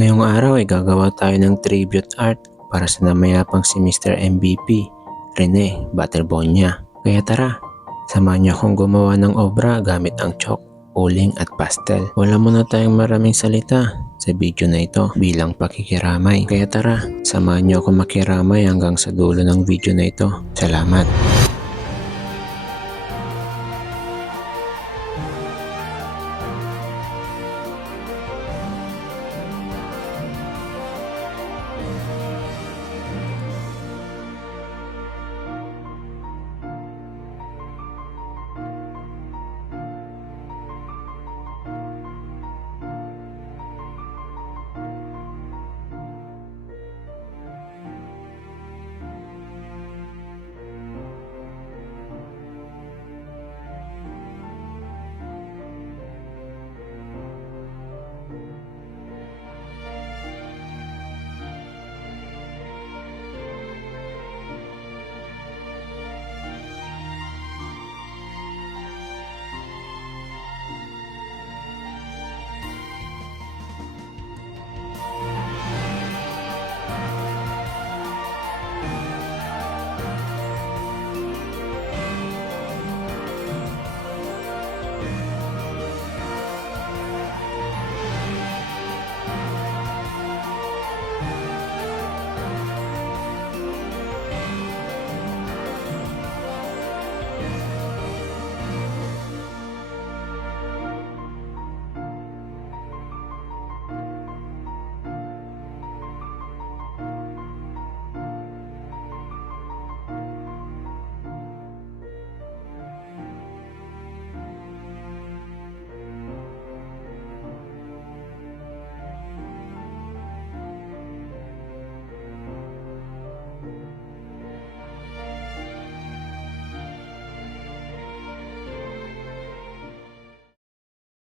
Ngayong araw ay gagawa tayo ng tribute art para sa namayapang si Mr. MVP, Rene Baterbonia. Kaya tara, samahan niyo akong gumawa ng obra gamit ang chalk, uling at pastel. Wala muna tayong maraming salita sa video na ito bilang pakikiramay. Kaya tara, samahan niyo ako makiramay hanggang sa dulo ng video na ito. Salamat!